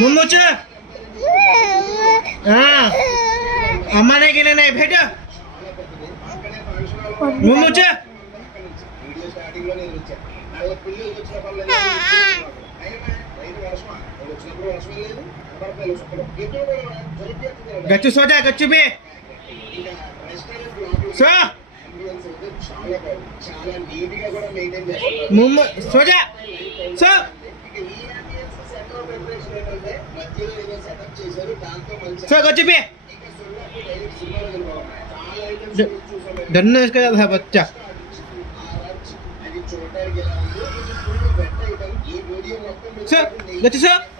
मुझे अम्मा नहीं गिने नहीं भेट मुझे गच्चू सो जा गच्चू भी सो सो जा सो सो गच्चू भी डरना इसका था बच्चा सो गच्चू सो